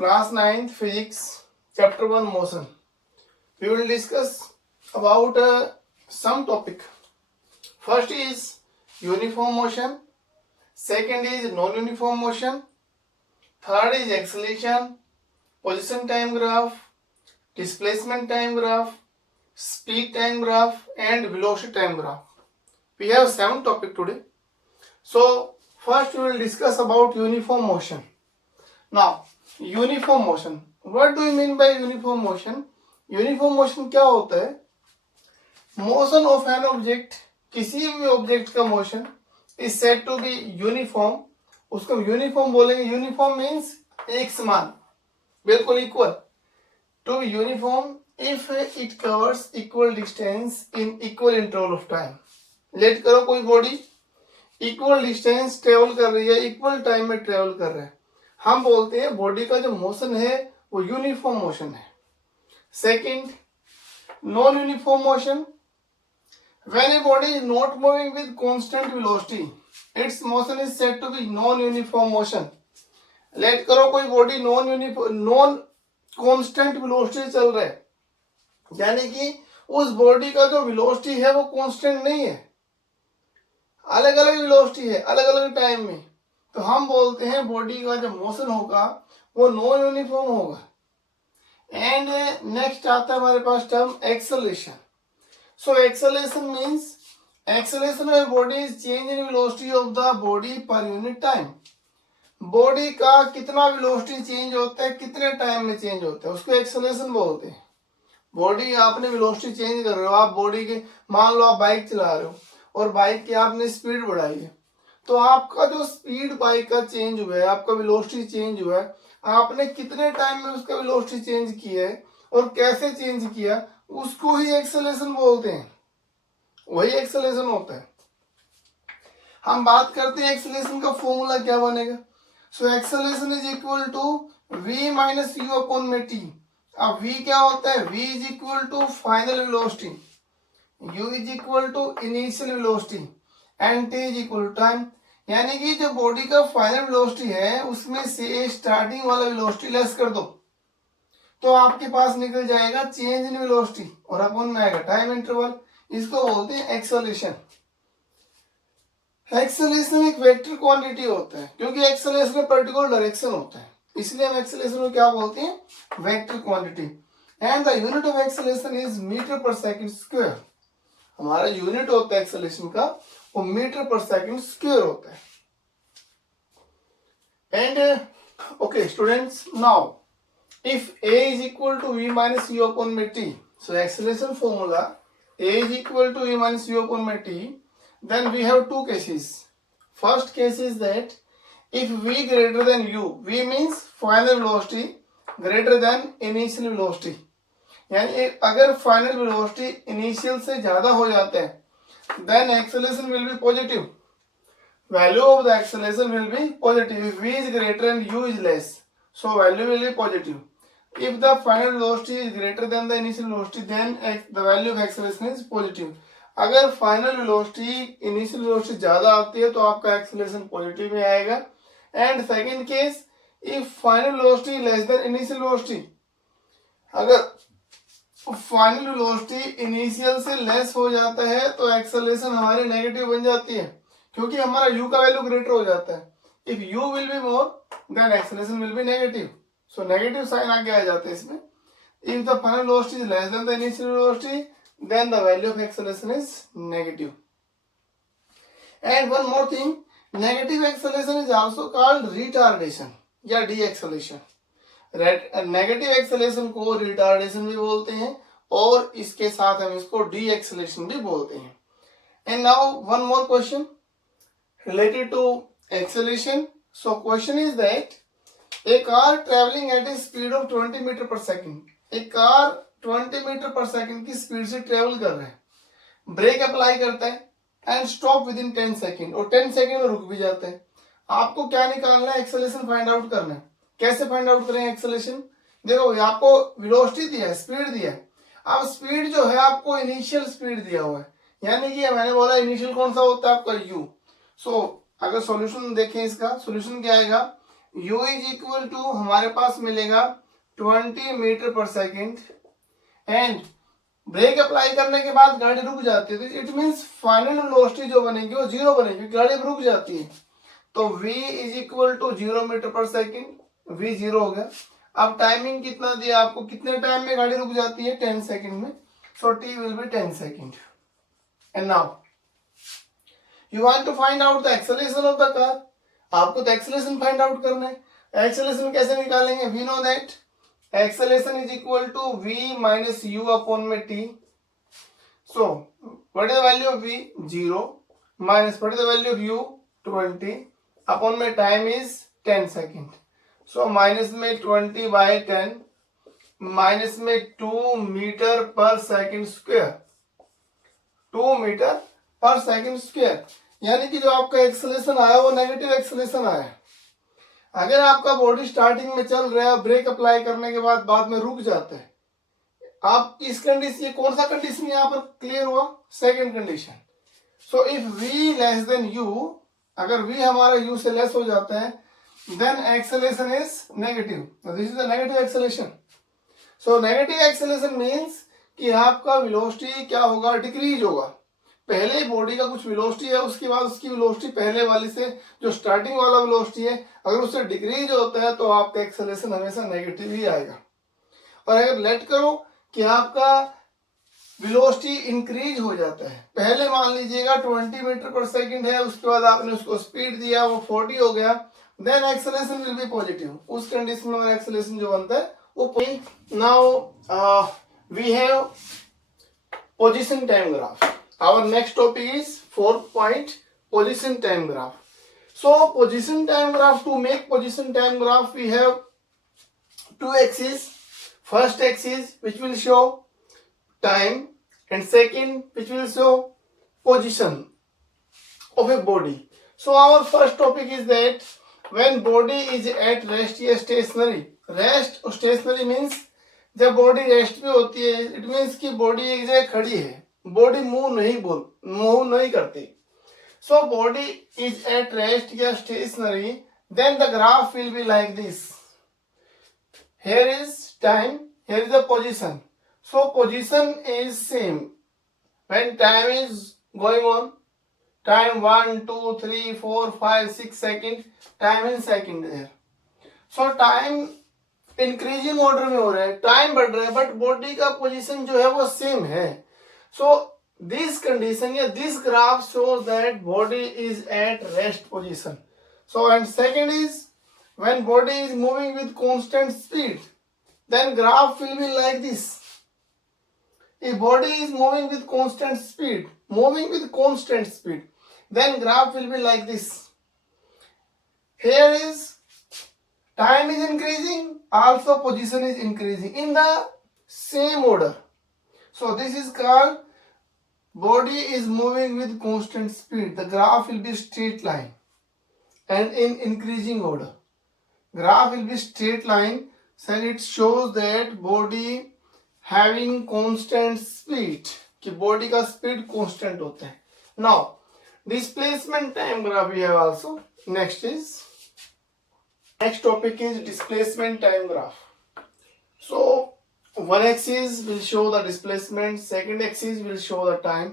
Class 9th Physics, Chapter 1 Motion. We will discuss about some topic. First is uniform motion, second is non-uniform motion, third is acceleration, position time graph, displacement time graph, speed time graph and velocity time graph. We have 7 topic today. So first we will discuss about uniform motion. Now uniform motion, what do you mean by uniform motion? Uniform motion क्या होता है? Motion of an object, किसी भी object का motion is said to be uniform. उसको uniform बोलेंगे. Uniform means एक समान, बिल्कुल equal. To be uniform if it covers equal distance in equal interval of time. Let करो कोई बॉडी इक्वल डिस्टेंस ट्रेवल कर रही है, इक्वल टाइम में ट्रेवल कर रहा है, हम बोलते हैं बॉडी का जो मोशन है वो यूनिफॉर्म मोशन है. Second, non-uniform motion. When a body is not moving with constant velocity, its motion is said to be non-uniform motion. Let करो कोई बॉडी नॉन कांस्टेंट वेलोसिटी चल रहा है, यानी कि उस बॉडी का जो वेलोसिटी है वो कांस्टेंट नहीं है, अलग अलग वेलोसिटी है अलग अलग टाइम में, तो हम बोलते हैं बॉडी का जो मोशन होगा वो नॉन यूनिफॉर्म होगा. एंड नेक्स्ट आता है हमारे पास term acceleration. So acceleration means acceleration of body is change in velocity of the body per unit time. Body का कितना वेलोसिटी चेंज होता है, कितने टाइम में चेंज होता है, उसको एक्सेलरेशन बोलते हैं. बॉडी आपने वेलोसिटी चेंज कर रहे हो, आप बॉडी के, मान लो आप बाइक चला रहे हो और बाइक की आपने स्पीड बढ़ाई है, तो आपका जो स्पीड बाइक का चेंज हुआ है, आपका वेलोसिटी चेंज हुआ है, आपने कितने टाइम में उसका वेलोसिटी चेंज किया है और कैसे चेंज किया, उसको ही एक्सेलरेशन बोलते हैं. वही एक्सेलरेशन होता है. हम बात करते हैं एक्सेलरेशन का फॉर्मूला क्या बनेगा. So acceleration is equal to v minus u upon में t. अब v क्या होता है? v is equal to final velocity, u is equal to initial velocity and t is equal to time. यानी कि जो बॉडी का फाइनल वेलोसिटी है उसमें से स्टार्टिंग वाला वेलोसिटी लेस कर दो तो आपके पास निकल जाएगा चेंज इन वेलोसिटी और अपॉन में आएगा टाइम इंटरवल. इसको बोलते हैं एक्सेलरेशन. एक्सेलरेशन एक वेक्टर क्वांटिटी होता है, क्योंकि एक्सेलरेशन में पर्टिकुलर डायरेक्शन होता है, इसलिए हम एक्सेलरेशन को क्या बोलते हैं? Vector quantity. And the unit of acceleration is metre per second square. हमारा यूनिट होता है एक्सेलरेशन का, वो मीटर पर सेकंड स्क्वायर होता है. And okay students, now if a is equal to v minus u upon में t, so acceleration formula a is equal to v minus u upon में t, then we have two cases. First case is that if v greater than u, v means final velocity greater than initial velocity, यानी अगर final velocity initial से ज्यादा हो जाता है then acceleration will be positive. Value of the acceleration will be positive. If v is greater and u is less, so value will be positive. If the final velocity is greater than the initial velocity, then the value of acceleration is positive. अगर final velocity initial velocity ज्यादा आती है तो आपका acceleration positive में आएगा. And second case, if final velocity less than initial velocity, अगर final velocity initial से लेस हो जाता है तो एक्सेलरेशन हमारी नेगेटिव बन जाती है, क्योंकि हमारा u का वैल्यू ग्रेटर हो जाता है. If u will be more then acceleration will be negative. So negative sign आगे आ जाता है इसमें. If the final velocity is less than the initial velocity, then the value of acceleration is negative. And one more thing, negative acceleration is also called retardation या deceleration. Negative acceleration को retardation भी बोलते हैं और इसके साथ हम इसको डीएक्सेलरेशन भी बोलते हैं. And now one more question related to acceleration. So question is that a car travelling at a speed of 20 metre per second. एक कार 20 मीटर पर सेकेंड की स्पीड से ट्रेवल कर रहे हैं, ब्रेक अप्लाई करता है and stop within 10 second, और 10 second में रुक भी जाते हैं. आपको क्या निकालना है? एक्सेलरेशन फाइंड आउट करना है. कैसे फाइंड आउट करेंगे एक्सेलरेशन? देखो आपको वेलोसिटी दिया है, स्पीड दिया है. अब स्पीड जो है आपको इनिशियल स्पीड दिया हुआ है, यानी कि मैंने बोला इनिशियल कौन सा होता है आपका u. सो अगर सॉल्यूशन देखें, इसका सॉल्यूशन क्या आएगा? u इज इक्वल टू हमारे पास मिलेगा 20 metre per second and break apply करने के बाद गाड़ी रुक जाती है तो इट मीन्स फाइनल वेलोसिटी जो बनेगी वो जीरो बनेगी, गाड़ी रुक जाती है। तो v is equal to 0 metre per second, v zero हो गया। अब टाइमिंग कितना दिया आपको, कितने टाइम में गाड़ी रुक जाती है, 10 सेकेंड में। So t will be 10 second. And now you want to find out the acceleration of the car. आपको तो एक्सेलरेशन फाइंड आउट करना है। एक्सेलरेशन कैसे निकालेंगे, we know that acceleration is equal to v minus u upon में t. So what is the value of v, 0, minus what is the value of u, 20, upon में time is 10 second. So minus में 20 by 10 minus में 2 metre per second square, 2 metre per second square. यानी कि जो आपका acceleration आया वो negative acceleration आया। अगर आपका बॉडी स्टार्टिंग में चल रहा है, ब्रेक अप्लाई करने के बाद में रुक जाता है, आप इस कंडीशन, ये कौन सा कंडीशन यहाँ पर क्लियर हुआ, second condition. So if v less than u, अगर v हमारा u से लेस हो जाता है then acceleration is negative, this is the negative acceleration. So negative acceleration means कि आपका वेलोसिटी क्या होगा, डिक्रीज होगा। पहले बॉडी का कुछ वेलोसिटी है, उसके बाद उसकी वेलोसिटी पहले वाली से जो स्टार्टिंग वाला वेलोसिटी है अगर उससे डिक्रीज होता है तो आपका एक्सेलरेशन हमेशा नेगेटिव ही आएगा। और अगर लेट करो कि आपका वेलोसिटी इंक्रीज हो जाता है, पहले मान लीजिएगा 20 मीटर पर सेकंड है, उसके बाद आपने उसको स्पीड दिया वो 40 हो गया, then acceleration will be positive. उस कंडीशन में एक्सेलरेशन जो बनता है वो। Now we have position time graph. Our next topic is 4-point position time graph. So position time graph, to make position time graph we have two axes. First axis which will show time and second which will show position of a body. So our first topic is that when body is at rest या stationary, rest और stationary means जब body rest पे होती है it means कि body एक जगह खड़ी है, बॉडी मूव नहीं करती। So body is at rest या stationary, then the graph will be like this. Here is time, here is the position. So position is same when time is going on, time 1 2 3 4 5 6 second, time in second there. So time increasing order में हो रहा है, time बढ़ रहा है, but body का position जो है वो सेम है। So this condition, yeah, this graph shows that body is at rest position. So and second is when body is moving with constant speed, then graph will be like this. If body is moving with constant speed, then graph will be like this. Here is time is increasing, also position is increasing in the same order. So this is called body is moving with constant speed. The graph will be straight line and in increasing order. Graph will be straight line, so it shows that body having constant speed, कि body का speed constant होता है। Now displacement time graph we have also. Next topic is displacement time graph. So one axis will show the displacement, second axis will show the time,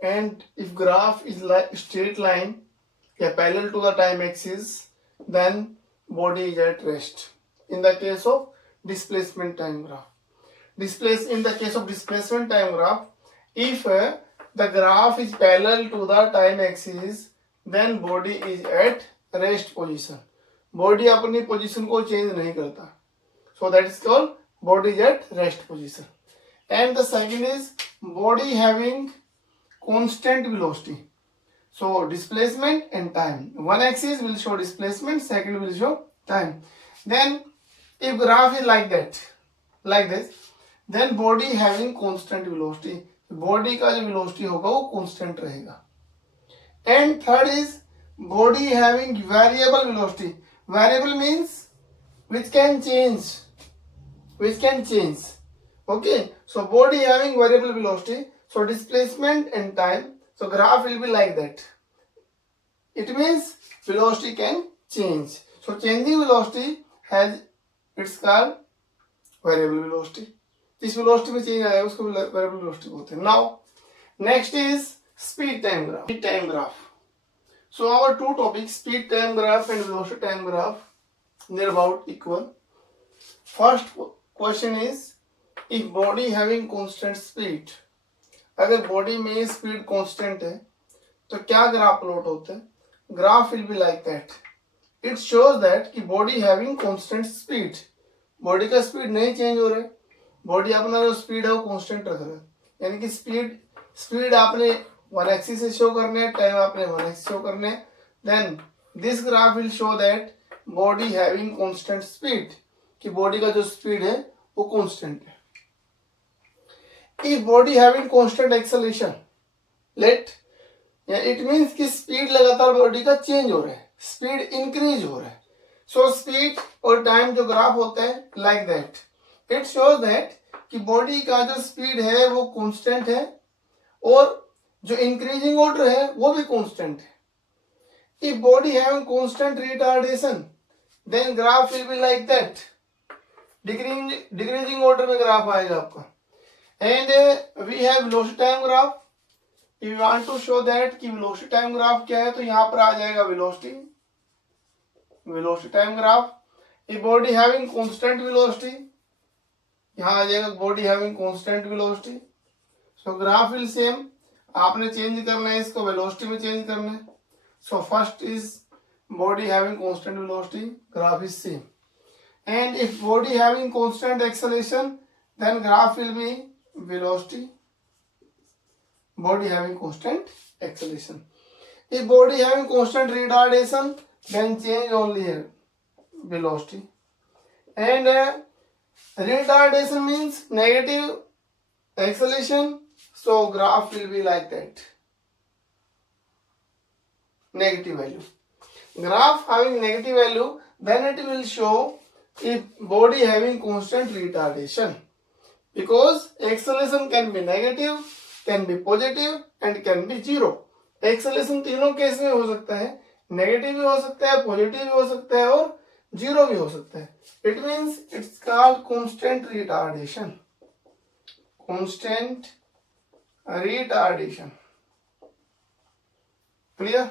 and if graph is like straight line या parallel to the time axis, then body is at rest. In the case of displacement time graph, in the case of displacement time graph, if the graph is parallel to the time axis, then body is at rest position. Body अपनी position को change नहीं करता, so that is called body is at rest position. And the second is body having constant velocity. So displacement and time. One axis will show displacement, second will show time. Then if graph is like that, like this, then body having constant velocity. Body का जो velocity होगा वो constant रहेगा. And third is body having variable velocity. Variable means which can change. Okay, so body having variable velocity, so displacement and time, so graph will be like that. It means velocity can change. So changing velocity has it's called variable velocity. जिस velocity में change आएगा उसको variable velocity बोलते हैं. Now next is speed time graph. Speed time graph. So our two topics, speed time graph and velocity time graph, they're about equal. First question is, if body having constant speed, अगर body में speed constant है तो क्या graph plot होता है? Graph will be like that. It shows that कि body having constant speed, body का speed नहीं चेंज हो रहा है, बॉडी अपना जो स्पीड है वो कांस्टेंट रख रहा है. यानी कि स्पीड आपने 1 एक्सिस से शो करने है, टाइम आपने 1 एक्सिस शो करने है. Then this graph will show that body having constant speed, कि बॉडी का जो स्पीड है वो कांस्टेंट है. If body having constant acceleration, let it means कि स्पीड लगातार बॉडी का चेंज हो रहा है, स्पीड इंक्रीज हो रहा है. सो स्पीड और टाइम जो ग्राफ होता है like that, it shows that कि बॉडी का जो स्पीड है वो कांस्टेंट है और जो इंक्रीजिंग ऑर्डर है वो भी कांस्टेंट है. If body having constant retardation, then graph will be like that. Decreasing order में ग्राफ आएगा आपका. And we have velocity time graph. If you want to show that कि velocity time graph क्या है तो यहाँ पर आ जाएगा velocity time graph. If body having constant velocity, यहाँ आ जाएगा body having constant velocity. So graph will same. आपने चेंज करना है इसको, velocity में चेंज करना है. So first is body having constant velocity, graph is same. And if body having constant acceleration, then graph will be velocity. Body having constant acceleration. If body having constant retardation, then change only here velocity. And retardation means negative acceleration, so graph will be like that. Negative value. Graph having negative value, then it will show if body having constant retardation, because acceleration can be negative, can be positive and can be zero. Acceleration तीनों case में हो सकता है, negative भी हो सकता है, positive भी हो सकता है और जीरो भी हो सकता है. It means it's called constant retardation. Constant retardation. Clear?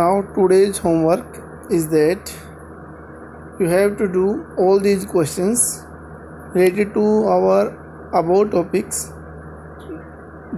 Now today's homework is that you have to do all these questions related to our above topics,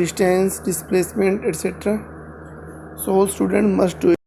distance, displacement, etc. So all students must do it.